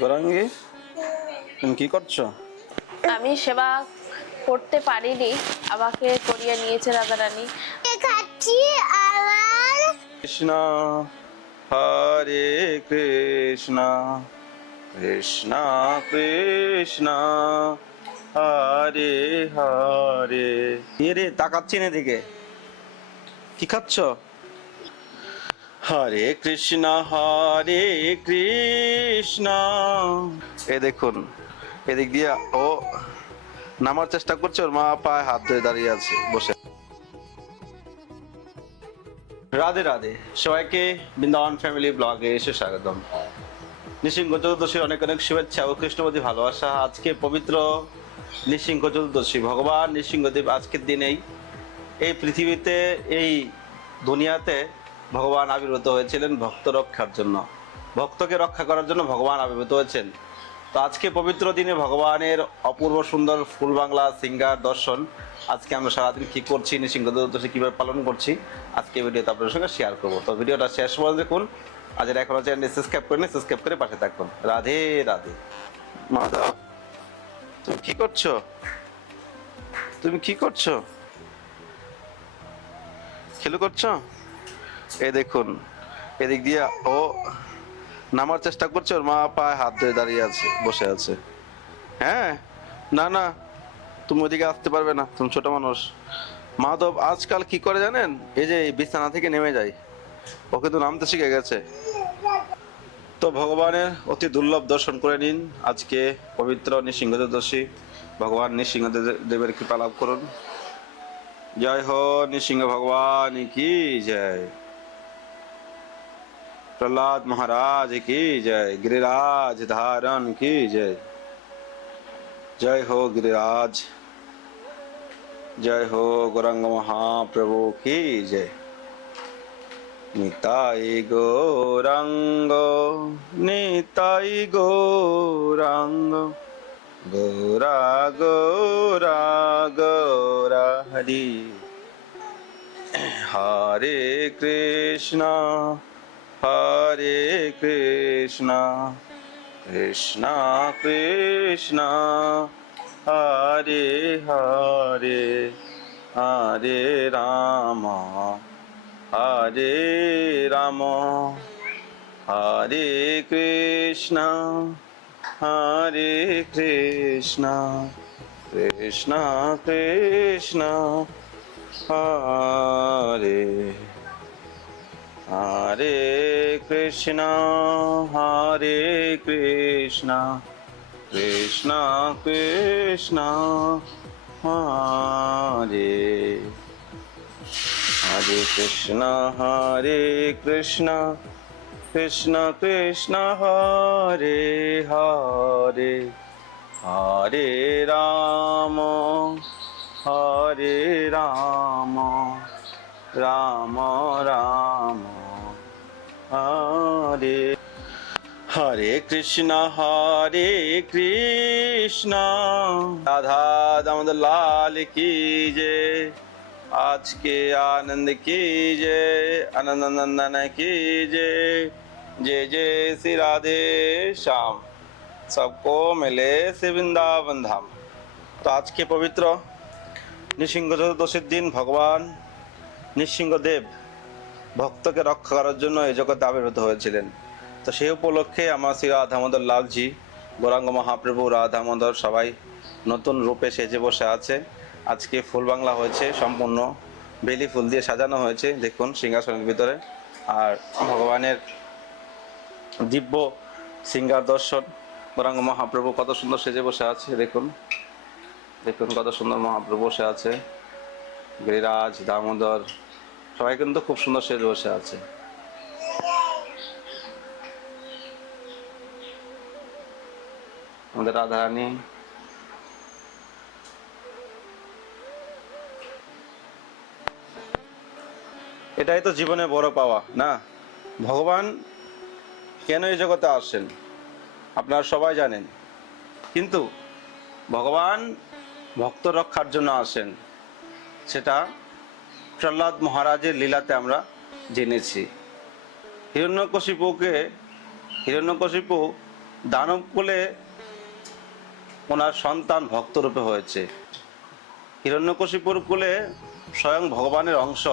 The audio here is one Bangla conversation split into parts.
গৌরাঙ্গী, তুমি কি করছো? আমি সেবা করতে পারিনি, আমাকে করিয়ে নিয়েছে রাধারানী। খাচ্ছি আমার কৃষ্ণ হরে কৃষ্ণ কৃষ্ণ কৃষ্ণ হরে হরে। রে তাকাচ্ছি না দিকে, কি খাচ্ছ? হরে কৃষ্ণ এ দেখুন, এদিক দিয়ে ও নামার চেষ্টা করছে, ওর মা পায়ে হাত ধরে দাঁড়িয়ে আছে বসে। রাধে রাধে সবাইকে, বৃন্দাবন ফ্যামিলি ব্লগে এসে স্বাগতম। নৃসিংহ চতুর্দশীর অনেক অনেক শুভেচ্ছা ও কৃষ্ণপতি ভালোবাসা। আজকে পবিত্র নৃসিংহ চতুর্দশী, ভগবান নৃসিংহদেব আজকের দিনেই এই পৃথিবীতে, এই দুনিয়াতে ভগবান আবির্ভূত হয়েছিলেন ভক্ত রক্ষার জন্য। ভক্তকে রক্ষা করার জন্য ভগবান আবির্ভূত হয়েছেন। তো আজকে পবিত্র দিনে ভগবানের অপূর্ব সুন্দর ফুল বাংলা সিঙ্গার দর্শন। আজকে আমরা সারাদিন কী করছি, নৃসিংহ চতুর্দশী কীভাবে পালন করছি, আজকে ভিডিওতে আপনাদের সঙ্গে শেয়ার করবো। তো ভিডিওটা শেষ পর্যন্ত দেখুন। আজ এখনো চ্যানেলটি সাবস্ক্রাইব করে নিন, সাবস্ক্রাইব করে পাশে থাকুন। রাধে রাধে। মাধব, তুমি কি করছো? তুমি কি করছো? খেলু করছো? এ দেখুন, এদিক দিয়ে ও নামার চেষ্টা করছে, ওর মা পায়ে হাত ধরে দাঁড়িয়ে আছে বসে আছে। হ্যাঁ, না না, তুমি ওদিকে আসতে পারবে না, তুমি ছোট মানুষ। মাধব আজকাল কি করে জানেন, এই যে বিছানা থেকে নেমে যায়, ও কিন্তু নামতে শিখে গেছে। তো ভগবানের অতি দুর্লভ দর্শন করে নিন। আজকে পবিত্র নৃসিংহ চতুর্দশী, ভগবান নৃসিংহ দেবের কৃপা লাভ করুন। জয় হো নৃসিংহ ভগবান কি জয়। प्रहलाद महाराज की जय। गिरिराज धारण की जय। जय हो गिरिराज, जय हो गौरांग महाप्रभु की जय। निताई गौरांग निताई गौरांग गौरा गौरा गौरा हरि। हरे कृष्णा हरे कृष्णा कृष्णा कृष्णा हरे हरे। हरे राम हरे राम हरे कृष्णा हरे कृष्णा कृष्णा कृष्णा हरे हरे कृष्णा हरे कृष्णा कृष्णा कृष्णा हरे हरे कृष्णा हरे कृष्णा कृष्णा कृष्णा हरे हरे। हरे राम राम राम हरे। हरे कृष्णा राधा दामोदर लाल की जय। आज के आनंद की जय, आनंद नंदन की जय। जय जय श्री राधे श्याम, सबको मिले श्री वृंदावन धाम। तो आज के पवित्र নৃসিংহ চতুর্দশীর দিন ভগবান নৃসিংহদেব ভক্তকে রক্ষা করার জন্য এই জগতে আবির্ভূত হয়েছিলেন। তো সেই উপলক্ষে আমার শ্রী রাধামোদর লালজি, গৌরাঙ্গ মহাপ্রভু, রাধামোদর সবাই নতুন রূপে সেজে বসে আছে। আজকে ফুল বাংলা হয়েছে, সম্পূর্ণ বেলি ফুল দিয়ে সাজানো হয়েছে দেখুন সিংহাসনের ভিতরে। আর ভগবানের দিব্য সিঙ্গার দর্শন, গৌরাঙ্গ মহাপ্রভু কত সুন্দর সেজে বসে আছে দেখুন। দেখুন কত সুন্দর মহাপ্রভু বসে আছে, গিরিরাজ দামোদর সবাই কিন্তু খুব সুন্দর সেজে বসে আছে। আমাদের রাধারানী এটাই তো জীবনে বড় পাওয়া না। ভগবান কেন এই জগতে আসেন আপনারা সবাই জানেন, কিন্তু ভগবান ভক্ত রক্ষার জন্য আসেন, সেটা প্রহ্লাদ মহারাজের লীলাতে আমরা জেনেছি। হিরণ্যকশিপুকে হিরণ্যকশিপু দানব কুলে ওনার সন্তান ভক্তরূপে হয়েছে। হিরণ্যকশিপুর কুলে স্বয়ং ভগবানের অংশ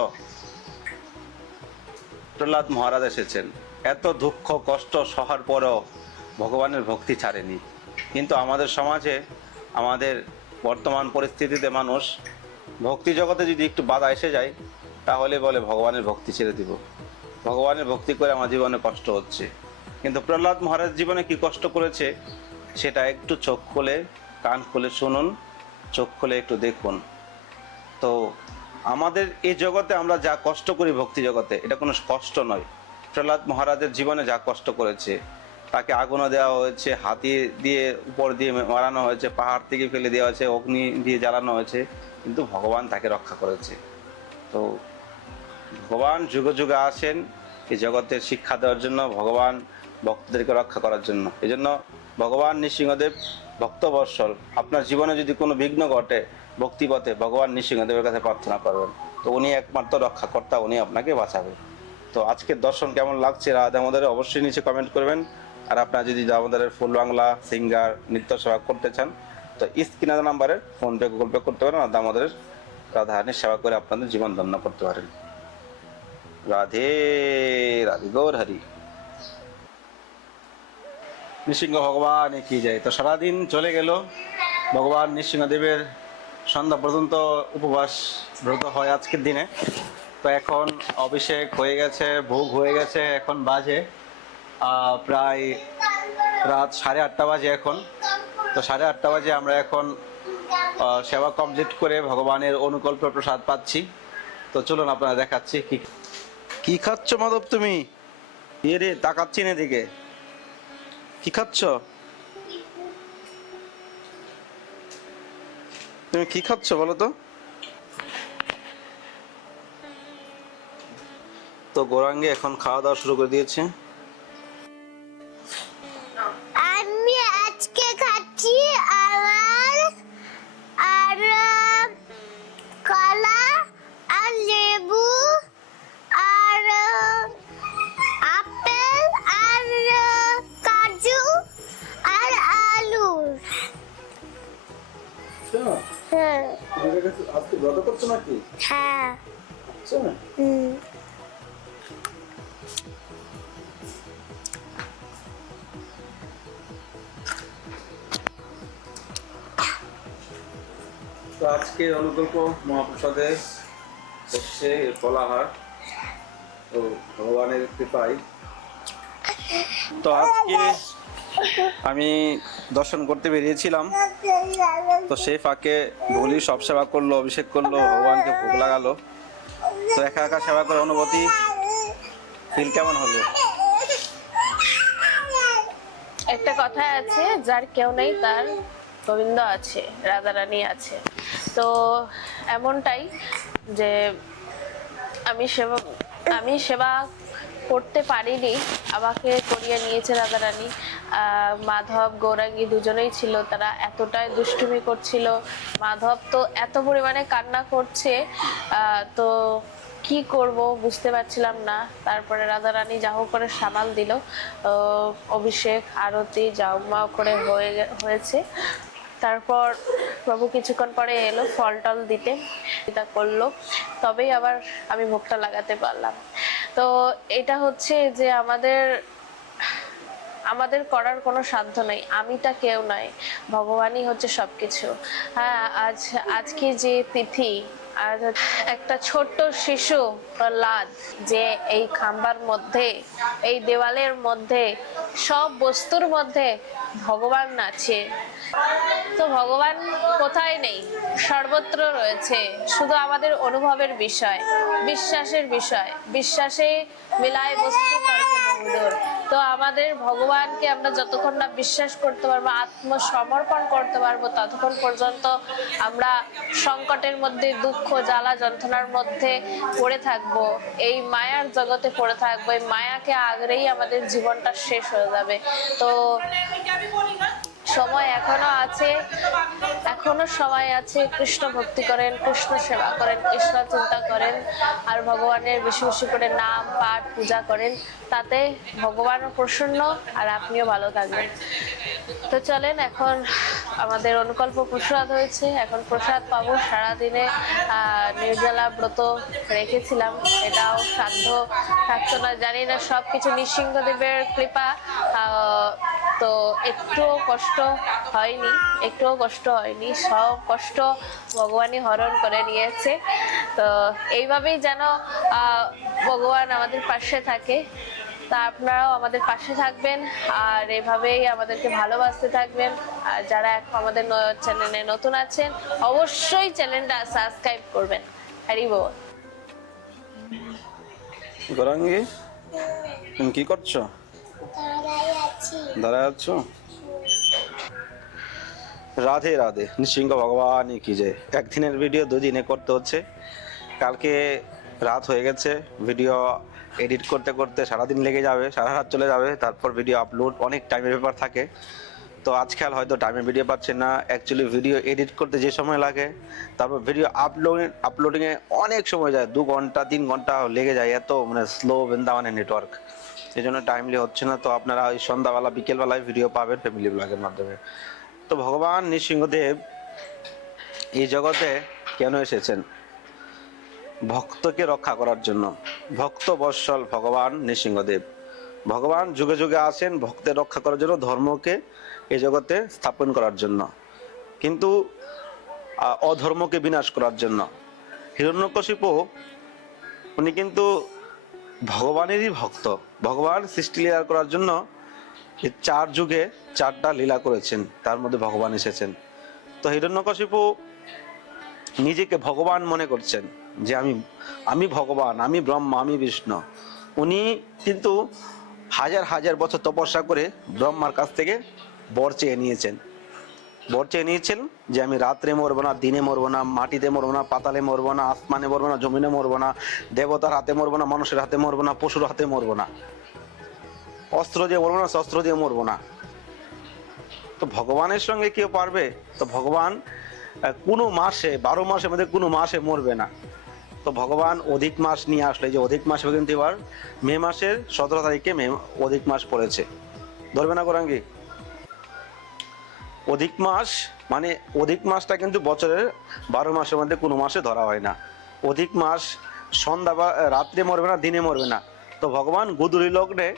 প্রহ্লাদ মহারাজ এসেছেন। এত দুঃখ কষ্ট সহার পরও ভগবানের ভক্তি ছাড়েনি। কিন্তু আমাদের সমাজে, আমাদের বর্তমান পরিস্থিতিতে মানুষ ভক্তি জগতে যদি একটু বাধা এসে যায় তাহলে বলে ভগবানের ভক্তি ছেড়ে দিব, ভগবানের ভক্তি করে আমার জীবনে কষ্ট হচ্ছে। কিন্তু প্রহ্লাদ মহারাজ জীবনে কি কষ্ট করেছে সেটা একটু চোখ খুলে কান খুলে শুনুন, চোখ খুলে একটু দেখুন। তো আমাদের এই জগতে আমরা যা কষ্ট করি ভক্তি জগতে, এটা কোনো কষ্ট নয়। প্রহ্লাদ মহারাজের জীবনে যা কষ্ট করেছে, তাকে আগুনে দেওয়া হয়েছে, হাতি দিয়ে উপর দিয়ে মারানো হয়েছে, পাহাড় থেকে ফেলে দেওয়া হয়েছে, অগ্নি দিয়ে জ্বালানো হয়েছে, কিন্তু ভগবান তাকে রক্ষা করেছে। তো ভগবান যুগে যুগে আসেন এই জগতের শিক্ষা দেওয়ার জন্য, ভগবান ভক্তদেরকে রক্ষা করার জন্য। এই জন্য ভগবান নৃসিংহদেব ভক্তবৎসল। আপনার জীবনে যদি কোনো বিঘ্ন ঘটে ভক্তিপথে, ভগবান নৃসিংহদেবের কাছে প্রার্থনা করবেন, তো উনি একমাত্র রক্ষাকর্তা, উনি আপনাকে বাঁচাবে। তো আজকের দর্শন কেমন লাগছে রাধা দামোদরের অবশ্যই নিচে কমেন্ট করবেন। আর আপনারা যদি দামোদরের ফুল বাংলা সিঙ্গার নৃত্য সেবা করতে চান তো স্ক্রিনে নাম্বারে ফোনপে গুগল পে করতে পারেন, আর দামোদরের রাধারানীর সেবা করে আপনাদের জীবন ধন্য করতে পারেন। রাধে রাধে গৌর হরি। নৃসিংহ ভগবান কি যায়। তো সারাদিন চলে গেল, ভগবান নৃসিংহদেবের সন্ধ্যা পর্যন্ত উপবাস ব্রত হয় আজকের দিনে। তো এখন অভিষেক হয়ে গেছে, ভোগ হয়ে গেছে, এখন বাজে প্রায় রাত 8:30 বাজে এখন। তো 8:30 বাজে আমরা এখন সেবা কমপ্লিট করে ভগবানের অনুকল্প প্রসাদ পাচ্ছি। তো চলুন আপনারা দেখাচ্ছি কি কি খাচ্ছ মাধব তুমি। এ রে তাকাচ্ছি না এদিকে, কি খাচ্ছ তুমি, কি খাচ্ছ বলো তো। তো গৌরাঙ্গে এখন খাওয়া দাওয়া শুরু করে দিয়েছে। আমি আজকে খাচ্ছি আমার আর কলা আর লেবু আর আপেল আর কাজু আর আলু। হ্যাঁ আজকে ব্রত করছো নাকি? হ্যাঁ। আচ্ছা। তো আজকে অনুকল্প মহাপ্রসাদে হচ্ছে ফলাহার, তো ভগবানের কৃপায়। তো আজকে আমি দর্শন করতে বেরিয়েছিলাম, তো সেই ফাঁকে ভুলি সব সেবা করলো, অভিষেক করলো, ভগবানকে ভোগ লাগালো। তো একা একা সেবা করে অনুভূতি ফিল কেমন হলো? একটা কথা আছে, যার কেউ নেই তার গোবিন্দ আছে, রাধারানী আছে। তো এমনটাই যে আমি সেবা করতে পারিনি, আমাকে করিয়ে নিয়েছে রাধারানী। মাধব গৌরাঙ্গী দুজনেই ছিল, তারা এতটাই দুষ্টুমি করছিল। মাধব তো এত পরিমাণে কান্না করছে, তো কি করব বুঝতে পারছিলাম না। তারপরে রাধারানী যা হোক করে সামাল দিল, অভিষেক আরতি যাও করে হয়েছে। তারপর প্রভু কিছুক্ষণ পরে এলো ফল টল দিতে, এটা করলো, তবেই আবার আমি ভোগটা লাগাতে পারলাম। তো এটা হচ্ছে যে আমাদের করার কোনো সাধ্য নেই, আমিটা কেউ নয়, ভগবানই হচ্ছে সবকিছু। হ্যাঁ, আজকে যে তিথি, আর একটা ছোট্ট শিশু প্রহ্লাদ যে এই খাম্বার মধ্যে, এই দেওয়ালের মধ্যে, সব বস্তুর মধ্যে ভগবান আছে। তো ভগবান কোথায় নেই, সর্বত্র রয়েছে, শুধু আমাদের অনুভবের বিষয়, বিশ্বাসের বিষয়। বিশ্বাসে মিলায় বস্তু তর্কে বহুদূর। তো আমাদের ভগবানকে আমরা যতক্ষণ না বিশ্বাস করতে পারবো, আত্মসমর্পণ করতে পারবো, ততক্ষণ পর্যন্ত আমরা সংকটের মধ্যে, দুঃখ জ্বালা যন্ত্রণার মধ্যে পড়ে থাকবো, এই মায়ার জগতে পড়ে থাকবো। এই মায়াকে আগলেই আমাদের জীবনটা শেষ হয়ে যাবে। তো সময় এখনো আছে, এখনো সময় আছে। কৃষ্ণ ভক্তি করেন, কৃষ্ণ সেবা করেন, কৃষ্ণ চিন্তা করেন, আর ভগবানের বেশি বেশি করে নাম পাঠ পূজা করেন, তাতে ভগবানও প্রসন্ন আর আপনিও ভালো থাকবেন। তো চলেন, এখন আমাদের অনুকল্প প্রসাদ হয়েছে, এখন প্রসাদ পাবো। সারাদিনে নির্জলা ব্রত রেখেছিলাম, এটাও সাধ্য থাকতো না, জানি না, সবকিছু নৃসিংহদেবের কৃপা। তো একটুও কষ্ট হয়নি, একটুও কষ্ট হয়নি, সব কষ্ট ভগবানই হরণ করে নিয়েছে। তো এইভাবেই যেন ভগবান আমাদের পাশে থাকে, তা আপনারাও আমাদের পাশে থাকবেন আর এভাবেই আমাদেরকে ভালোবাসতে থাকবেন। আর যারা এখন আমাদের চ্যানেলে নতুন আছেন, অবশ্যই চ্যানেলটা সাবস্ক্রাইব করবেন। হরি বল। গৌরাঙ্গী, তুমি কি করছো? দাঁড়ায় আছো? রাধে রাধে, নৃসিংহ ভগবান কি জয়। একদিনের ভিডিও দুদিনে করতে হচ্ছে। কালকে রাত হয়ে গেছে, ভিডিও এডিট করতে করতে সারাদিন লেগে যাবে, সারা রাত চলে যাবে, তারপর ভিডিও আপলোড, অনেক টাইমের ব্যাপার থাকে। তো আজকাল হয়তো টাইমে ভিডিও পাচ্ছে না। অ্যাকচুয়ালি ভিডিও এডিট করতে যে সময় লাগে, তারপর ভিডিও আপলোডিংয়ে অনেক সময় যায়, 2 ঘন্টা 3 ঘন্টা লেগে যায়, এত মানে স্লো বৃন্দাবনের নেটওয়ার্ক, এই জন্য টাইমলি হচ্ছে না। তো আপনারা ওই সন্ধ্যাবেলা বিকেলবেলায় ভিডিও পাবেন ফ্যামিলি ব্লগের মাধ্যমে। তো ভগবান নৃসিংহদেব এই জগতে কেন এসেছেন? ভক্তকে রক্ষা করার জন্য। ভক্ত বৎসল ভগবান নৃসিংহদেব, ভগবান যুগে যুগে আসেন ভক্তের রক্ষা করার জন্য, ধর্মকে এই জগতে স্থাপন করার জন্য, কিন্তু অধর্মকে বিনাশ করার জন্য। হিরণ্যকশিপু উনি কিন্তু ভগবানেরই ভক্ত। ভগবান সৃষ্টি লীলা করার জন্য এই 4 যুগে 4টা লীলা করেছেন, তার মধ্যে ভগবান এসেছেন। তো হিরণ্যকশিপু নিজেকে ভগবান মনে করছেন যে আমি ভগবান, আমি ব্রহ্মা, আমি বিষ্ণু। উনি কিন্তু হাজার হাজার বছর তপস্যা করে ব্রহ্মার কাছ থেকে বর চেয়ে নিয়েছেন। বর চেয়ে নিয়েছেন যে আমি রাত্রে মরবো না, দিনে মরবো না, মাটিতে মরবো না, পাতালে মরবো না, আসমানে মরবো না, জমিনে মরবো না, দেবতার হাতে মরবো না, মানুষের হাতে মরবো না, পশুর হাতে মরবো না, অস্ত্র দিয়ে মরবো না, শস্ত্র দিয়ে মরবো না। তো ভগবানের সঙ্গে কেউ পারবে? তো ভগবান কোনো মাসে, 12 মাসের মধ্যে কোনো মাসে মরবে না। তো ভগবান অধিক মাস নিয়ে আসলে, যে অধিক মাস কিন্তু এবার মে মাসের 17 তারিখে অধিক মাস পড়েছে, ধরবে না গৌরাঙ্গী? অধিক মাস মানে অধিক মাসটা কিন্তু বছরের 12 মাসের মধ্যে কোনো মাসে ধরা হয় না। অধিক মাস সন্ধ্যা বা রাত্রে মরবে না, দিনে মরবে না। তো ভগবান গুদুরি লগ্নে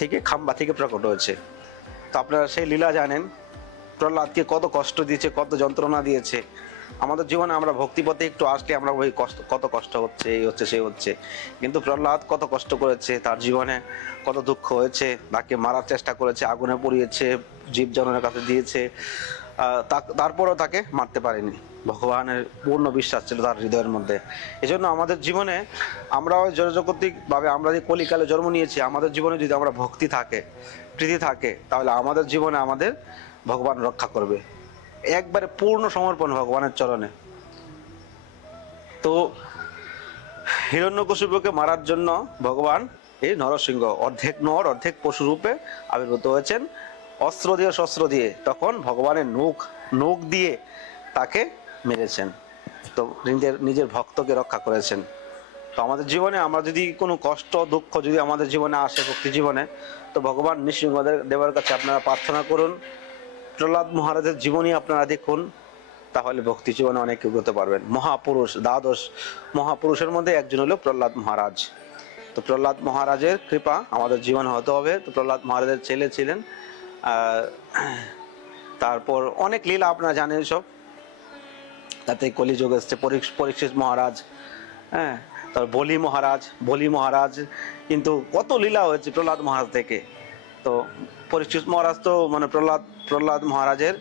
থেকে খাম্বা থেকে প্রকট হয়েছে। তো আপনারা সেই লীলা জানেন, প্রহ্লাদকে কত কষ্ট দিয়েছে, কত যন্ত্রণা দিয়েছে। আমাদের জীবনে আমরা ভক্তিপথে একটু আসলে আমরা ওই কত কষ্ট হচ্ছে, এই হচ্ছে সেই হচ্ছে, কিন্তু প্রহ্লাদ কত কষ্ট করেছে, তার জীবনে কত দুঃখ হয়েছে, তাকে মারার চেষ্টা করেছে, আগুনে পুড়িয়েছে, জীবজনের কাছে দিয়েছে, তারপরও তাকে মারতে পারেনি। ভগবানের পূর্ণ বিশ্বাস ছিল তার হৃদয়ের মধ্যে। এই জন্য আমাদের জীবনে আমরা ওই জড়জাগতিকভাবে আমরা যে কলিকালে জন্ম নিয়েছি, আমাদের জীবনে যদি আমরা ভক্তি থাকে, প্রীতি থাকে, তাহলে আমাদের জীবনে আমাদের ভগবান রক্ষা করবে। একবারে পূর্ণ সমর্পণ ভগবানের চরণে। তো হিরণ্যকশিপুকে মারার জন্য ভগবান এই নরসিংহ, অর্ধেক নর অর্ধেক পশু রূপে আবির্ভূত হয়েছেন, অস্ত্র দিয়ে শস্ত্র দিয়ে। তখন ভগবানের নখ দিয়ে তাকে মেরেছেন, তো নিজের ভক্তকে রক্ষা করেছেন। তো আমাদের জীবনে আমরা যদি কোনো কষ্ট দুঃখ যদি আমাদের জীবনে আসে, ভক্তি জীবনে, তো ভগবান নৃসিংহদেবের কাছে আপনারা প্রার্থনা করুন। প্রহ্লাদ মহারাজের জীবনী আপনারা দেখুন, তাহলে ভক্তি জীবনে অনেক এগোতে পারবেন। মহাপুরুষ, 12 মহাপুরুষের মধ্যে একজন হলো প্রহ্লাদ মহারাজ। তো প্রহ্লাদ মহারাজের কৃপা আমাদের জীবনে হতে হবে। তো প্রহ্লাদ মহারাজের ছেলে ছিলেন, তারপর অনেক লীলা আপনারা জানেন সব। তাতে কলিযুগ এসছে, পরীক্ষিত মহারাজ, হ্যাঁ, তারপর বলি মহারাজ, কিন্তু কত লীলা হয়েছে প্রহ্লাদ মহারাজ থেকে। তো পরীক্ষিত মহারাজ তো মানে প্রহ্লাদ মহারাজের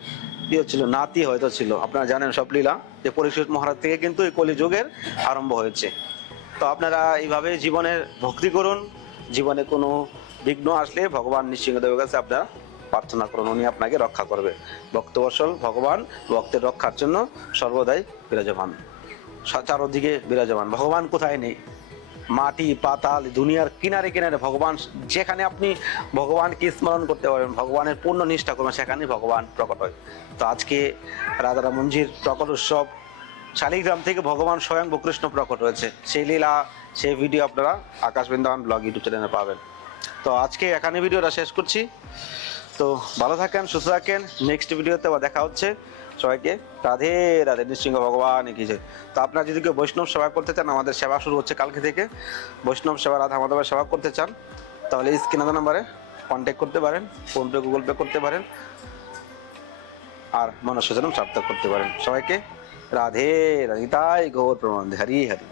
ইয়ে ছিল, নাতি হয়তো ছিল। আপনারা জানেন সব লীলা, যে পরীক্ষিত মহারাজ থেকে কিন্তু এই কলিযুগের আরম্ভ হয়েছে। তো আপনারা এইভাবে জীবনের ভক্তি করুন। জীবনে কোনো বিঘ্ন আসলে ভগবান নৃসিংহদেবের কাছে আপনারা প্রার্থনা করুন, উনি আপনাকে রক্ষা করবে। ভক্তবৎসল ভগবান ভক্তের রক্ষার জন্য সর্বদাই বিরাজমান, চারদিকে বিরাজমান। ভগবান কোথায় নেই, মাটি পাতাল দুনিয়ার কিনারে কিনারে ভগবান, যেখানে আপনি ভগবানকে স্মরণ করতে পারবেন, ভগবানের পূর্ণ নিষ্ঠা করবেন, সেখানেই ভগবান প্রকট হয়। তো আজকে রাধারামনজির প্রকট উৎসব, শালিগ্রাম থেকে ভগবান স্বয়ং কৃষ্ণ প্রকট হয়েছে, সেই লীলা সেই ভিডিও আপনারা আকাশ বৃন্দাবন ব্লগ ইউটিউব চ্যানেলে পাবেন। তো আজকে এখানে ভিডিওটা শেষ করছি। তো ভালো থাকেন, সুস্থ থাকেন, নেক্সট ভিডিওতে আবার দেখা হচ্ছে। সবাইকে রাধে রাধে, নৃসিংহ ভগবান কি জয়। তো আপনারা যদি কেউ বৈষ্ণব সেবা করতে চান, আমাদের সেবা শুরু হচ্ছে কালকে থেকে। বৈষ্ণব সেবা রাধা মাধবের সেবা করতে চান তাহলে স্ক্রিনে নাম্বারে কন্ট্যাক্ট করতে পারেন, ফোনপে গুগল পে করতে পারেন, আর মনুষ্য জন্ম সার্থক করতে পারেন। সবাইকে রাধে রাধিতাই গৌর প্রমাণ হরি হরি।